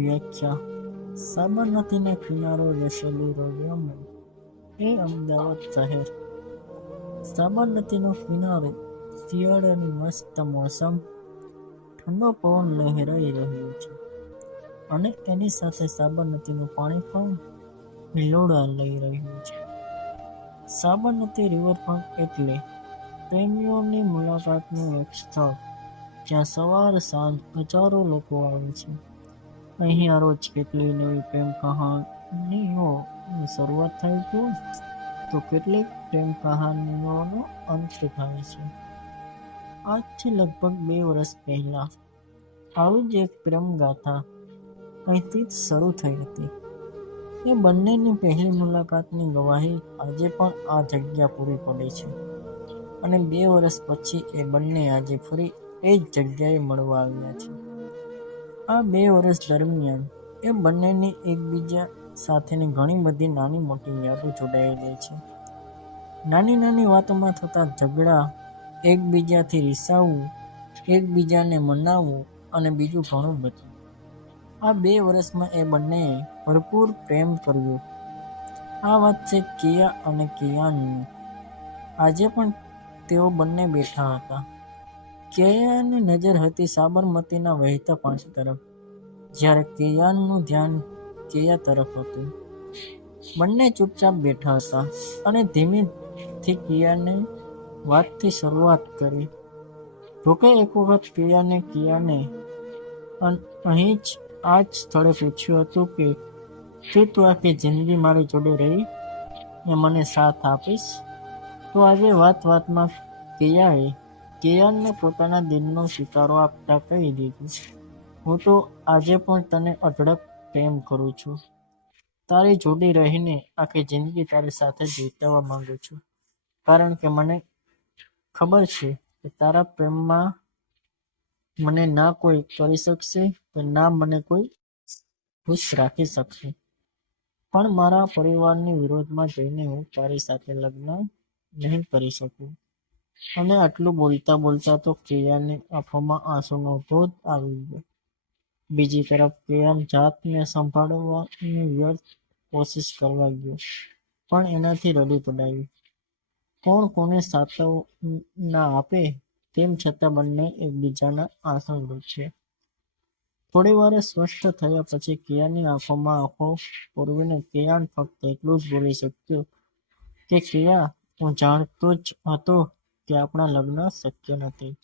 વ્યાખ્યા: સાબરમતીના કિનારો વસેલું રળિયામણું એ અમદાવાદ શહેર. સાબરમતીનો કિનારો, શિયાળાની મસ્ત મોસમ, ઠંડો પવન લહેરાઈ રહ્યો છે અને એની સાથે સાબરમતીનું પાણી પણ હિલોળા લઈ રહ્યું છે. સાબરમતી રિવરફ્રન્ટ એટલે પ્રેમીઓની મુલાકાતનું એક સ્થળ જ્યાં સવાર સાંજ હજારો લોકો આવે છે. અહીંયા રોજ કેટલી નવી પ્રેમ કહાનીઓની શરૂઆત થાય છે તો કેટલીક પ્રેમ કહાનીઓનો અંત થાય છે. આજથી લગભગ 2 વર્ષ પહેલા આવી જ એક પ્રેમ ગાથા અહીંથી જ શરૂ થઈ હતી. એ બંનેની પહેલી મુલાકાતની ગવાહી આજે પણ આ જગ્યા પૂરી પડે છે અને 2 વર્ષ પછી એ બંને આજે ફરી એ જ જગ્યાએ મળવા આવ્યા છે. આ 2 વર્ષ દરમિયાન એ બંનેની એકબીજા સાથેની ઘણી બધી નાની મોટી યાદો જોડાયેલી છે. નાની નાની વાતોમાં થતા ઝઘડા, એકબીજાથી રિસાવવું, એકબીજાને મનાવવું અને બીજું ઘણું બધું. આ 2 વર્ષમાં એ બંનેએ ભરપૂર પ્રેમ કર્યો. આ વાત છે કિયા અને કિયાનની. આજે પણ તેઓ બંને બેઠા હતા. કિયાની નજર હતી સાબરમતીના વહેતા પાણી તરફ, જ્યારે કિયાનનું ધ્યાન કિયા તરફ હતું. બંને ચૂપચાપ બેઠા હતા અને ધીમેથી કિયાને વાતથી શરૂઆત કરી. જોકે એક વખત કિયાને અહીં જ આ જ સ્થળે પૂછ્યું હતું કે શું તું આખી જિંદગી મારી જોડે રહી ને મને સાથ આપીશ? તો આજે વાતમાં કિયાએ કિયાનને પોતાના દિલનો સ્વીકારો આપતા કહી દીધું, હું તો આજે પણ તને અઢળક પ્રેમ કરું છું. તારી જોડે રહીને આખી જિંદગી તારી સાથે જ વિતાવવા માંગુ છું, કારણ કે મને ખબર છે કે તારા પ્રેમમાં મને ના કોઈ કરી શકશે કે ના મને કોઈ ખુશ રાખી શકશે. પણ મારા પરિવારની વિરોધમાં જઈને હું તારી સાથે લગ્ન નહીં કરી શકું. અને આટલું બોલતા બોલતા તો કિયાની આંખોમાં આંસુનો ધોધ આવી ગયો. બીજી તરફ કિયાન જાતને સંભાળવાની વ્યર્થ કોશિશ કરવા ગયો, પણ એનાથી રડી પડાયું. કોણ કોને સાંત્વના આપે, તેમ છતાં બંને એકબીજાના આંસુ લૂછ્યા. થોડી વારે સ્પષ્ટ થયા પછી કિયાની આંખોમાં આંખો પૂરવીને કિયાન ફક્ત એટલું જ બોલી શક્યો કે કિયા, હું જાણતો જ હતો કે આપણા લગ્ન શક્ય નથી.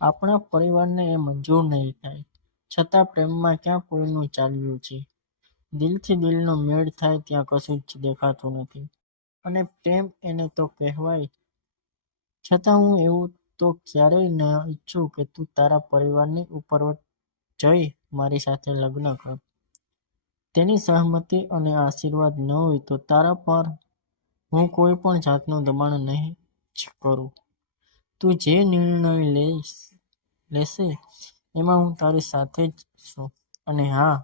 આપણા પરિવારને એ મંજૂર નહીં થાય. છતાં પ્રેમમાં ક્યાં કોઈનું ચાલ્યું છે. દિલથી દિલનો મેળ થાય ત્યાં કશું જ દેખાતું નથી અને પ્રેમ એને તો કહેવાય. છતાં હું એવું તો ક્યારેય ન ઈચ્છું કે તું તારા પરિવારની ઉપરવટ જઈ મારી સાથે લગ્ન કર. તેની સહમતિ અને આશીર્વાદ ન હોય તો તારા પર હું કોઈ પણ જાતનું દબાણ નહીં જ કરું. તું જે નિર્ણય લેશે એમાં હું તારી સાથે જ છું. અને હા,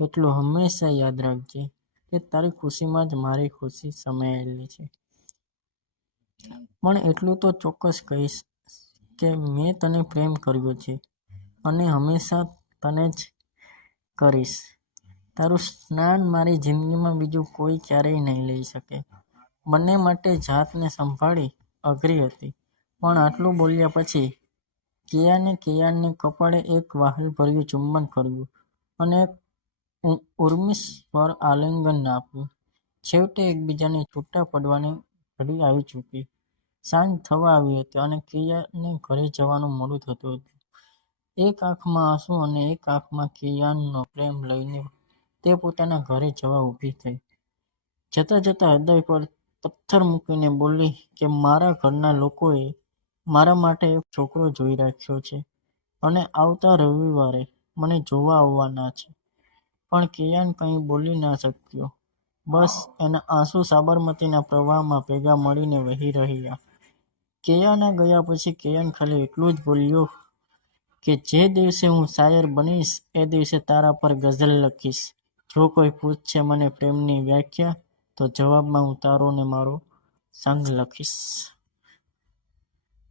એટલું હંમેશા યાદ રાખજે કે તારી ખુશીમાં જ મારી ખુશી સમાયેલી છે. પણ એટલું તો ચોક્કસ કહીશ કે મેં તને પ્રેમ કર્યો છે અને હંમેશા તને જ કરીશ. તારું સ્થાન મારી જિંદગીમાં બીજું કોઈ ક્યારેય નહીં લઈ શકે. બંને માટે જાતને સંભાળવી અઘરી હતી, પણ આટલું બોલ્યા પછી કિયાને કિયાનની કપાળે એક વ્હાલભર્યું ચુંબન કર્યું અને એક ઉર્મિસ્વર આલિંગન આપ્યું. છેવટે એકબીજાને છૂટા પડવાની ઘડી આવી ચૂકી. સાંજ થવા આવી હતી અને કિયાને ઘરે જવાનું મોડું થતું હતું. એક આંખમાં આંસુ અને એક આંખમાં કિયાનનો પ્રેમ લઈને તે પોતાના ઘરે જવા ઊભી થઈ. જતા જતા હૃદય પર પથ્થર મૂકીને બોલી કે મારા ઘરના લોકોએ મારા માટે એક છોકરો જોઈ રાખ્યો છે અને આવતા રવિવારે મને જોવા આવવાના છે. પણ કિયાન કંઈ બોલી ના શક્યો. બસ એના આંસુ સાબરમતીના પ્રવાહમાં ભેગા મળીને વહી રહ્યા. કિયાના ગયા પછી કિયાન ખાલી એટલું જ બોલ્યો કે જે દિવસે હું શાયર બનીશ એ દિવસે તારા પર ગઝલ લખીશ. જો કોઈ પૂછશે મને પ્રેમની વ્યાખ્યા તો જવાબમાં હું તારો ને મારો સંગ લખીશ.